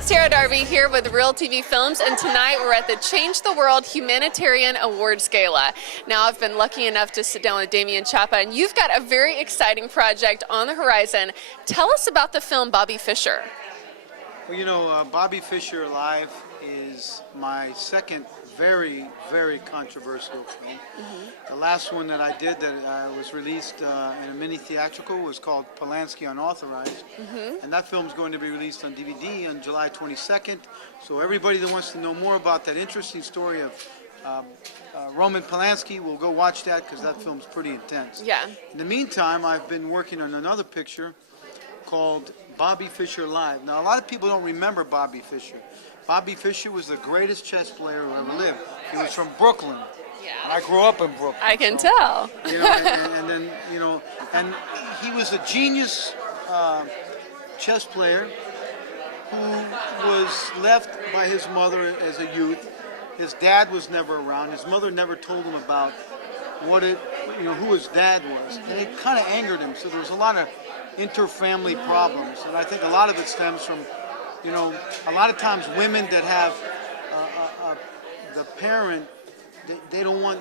Sarah Darby here with Real TV Films, and tonight we're at the Change the World Humanitarian Awards Gala. Now, I've been lucky enough to sit down with Damian Chapa, and you've got a very exciting project on the horizon. Tell us about the film Bobby Fischer. Well, you know, Bobby Fischer Live is my second very, very controversial film. The last one that I did that was released in a mini theatrical was called Polanski Unauthorized. And that film is going to be released on DVD on July 22nd. So everybody that wants to know more about that interesting story of Roman Polanski will go watch that, because that film's pretty intense. Yeah. In the meantime, I've been working on another picture called Bobby Fischer Live. Now, a lot of people don't remember Bobby Fischer. Bobby Fischer was the greatest chess player who ever lived. He was from Brooklyn. Yeah. And I grew up in Brooklyn. I can tell. You know, and then, you know, and he was a genius chess player who was left by his mother as a youth. His dad was never around. His mother never told him about who his dad was. And it kind of angered him. So there was a lot of inter-family problems. And I think a lot of it stems from, you know, a lot of times women that have the parent, they don't want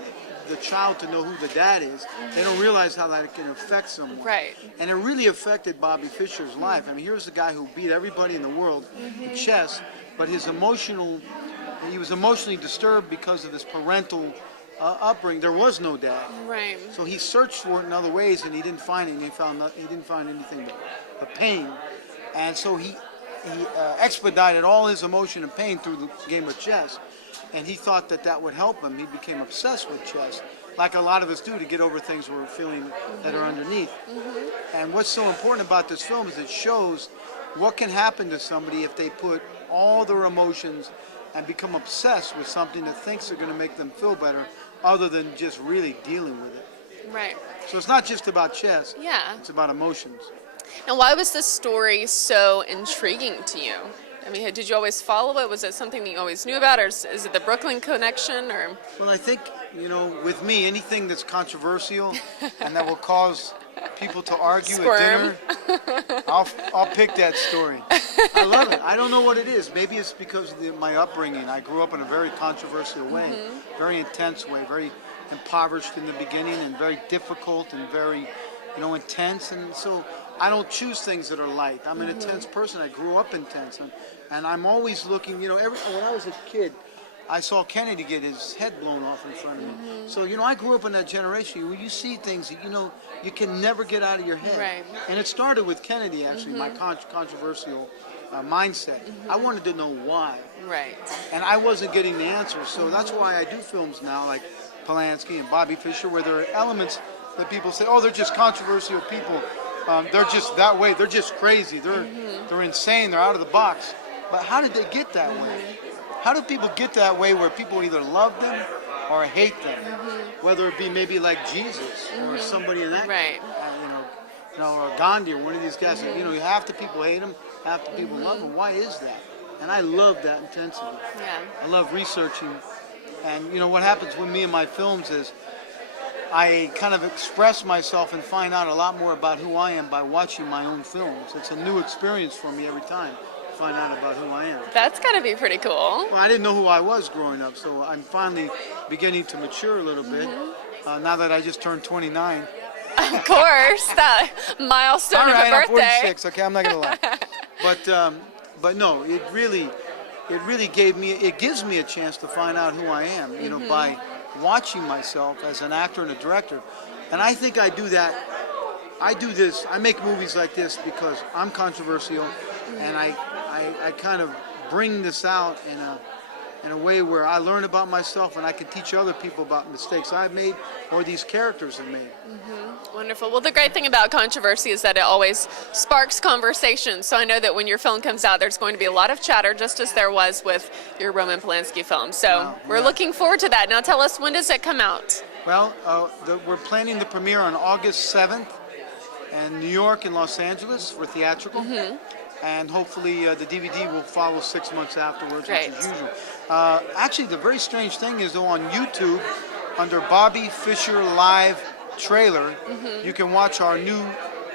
the child to know who the dad is. They don't realize how that can affect someone. Right. And it really affected Bobby Fischer's life. I mean, here's a guy who beat everybody in the world in chess, but he was emotionally disturbed because of his parental upbringing. There was no dad. Right. So he searched for it in other ways, and he didn't find it. He didn't find anything but pain. And so he expedited all his emotion and pain through the game of chess, and he thought that would help him. He became obsessed with chess, like a lot of us do, to get over things we're feeling that are underneath. And what's so important about this film is it shows what can happen to somebody if they put all their emotions and become obsessed with something that thinks they're going to make them feel better, other than just really dealing with it. Right. So it's not just about chess. Yeah. It's about emotions. And why was this story so intriguing to you? I mean, did you always follow it? Was it something that you always knew about, or is it the Brooklyn connection? Or Well, I think, you know, with me, anything that's controversial and that will cause people to argue Squirm. at dinner, I'll pick that story. I love it. I don't know what it is. Maybe it's because of my upbringing. I grew up in a very controversial way, very intense way, very impoverished in the beginning, and very difficult and very, you know, intense. And so I don't choose things that are light. I'm an intense person. I grew up intense, and I'm always looking. You know, when I was a kid, I saw Kennedy get his head blown off in front of me. So, you know, I grew up in that generation where you see things that, you know, you can never get out of your head. Right. And it started with Kennedy, actually, my controversial mindset. I wanted to know why. right. And I wasn't getting the answers. So that's why I do films now, like Polanski and Bobby Fischer, where there are elements that people say, oh, they're just controversial people. They're just that way. They're just crazy. They're insane. They're out of the box. But how did they get that way? How do people get that way where people either love them or hate them? Whether it be maybe like Jesus or somebody in that, Right. Or Gandhi or one of these guys. You know, half the people hate him, half the people love him. Why is that? And I love that intensity. Yeah. I love researching. And you know what happens with me in my films is I kind of express myself and find out a lot more about who I am by watching my own films. It's a new experience for me every time to find out about who I am. That's got to be pretty cool. Well, I didn't know who I was growing up, so I'm finally beginning to mature a little bit. Now that I just turned 29. Of course, that milestone All right, of a I'm birthday. 46. Okay, I'm not gonna lie. But no, it really gives me a chance to find out who I am. You know, by watching myself as an actor and a director. And I think I do that. I do this. I make movies like this because I'm controversial, and I kind of bring this out in a way where I learn about myself and I can teach other people about mistakes I've made or these characters have made. Wonderful. Well, the great thing about controversy is that it always sparks conversation. So I know that when your film comes out, there's going to be a lot of chatter, just as there was with your Roman Polanski film. So we're looking forward to that. Now tell us, when does it come out? Well, we're planning the premiere on August 7th in New York and Los Angeles for theatrical. And hopefully the DVD will follow 6 months afterwards, Right. which is usual. Actually, the very strange thing is, though, on YouTube, under Bobby Fischer Live trailer, you can watch our new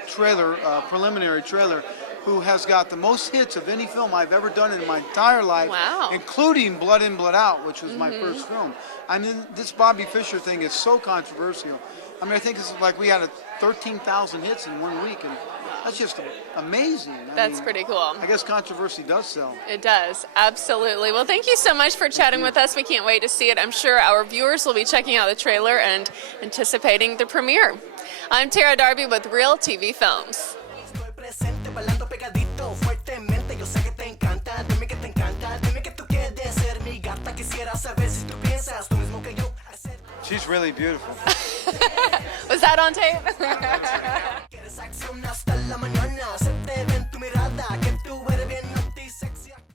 trailer, preliminary trailer, who has got the most hits of any film I've ever done in my entire life, Wow. including Blood In, Blood Out, which was my first film. I mean, this Bobby Fischer thing is so controversial. I mean, I think it's like we had 13,000 hits in 1 week, and that's just amazing. That's pretty cool. I guess controversy does sell. It does, absolutely. Well, thank you so much for chatting with us. We can't wait to see it. I'm sure our viewers will be checking out the trailer and anticipating the premiere. I'm Tara Darby with Real TV Films. Estoy presente, bailando pegadito, fuertemente. Yo sé que te encanta, dime que te encanta, dime que tú quieres ser mi gata. Quisiera saber si tú piensas lo mismo que yo. She's really beautiful. Was that on tape?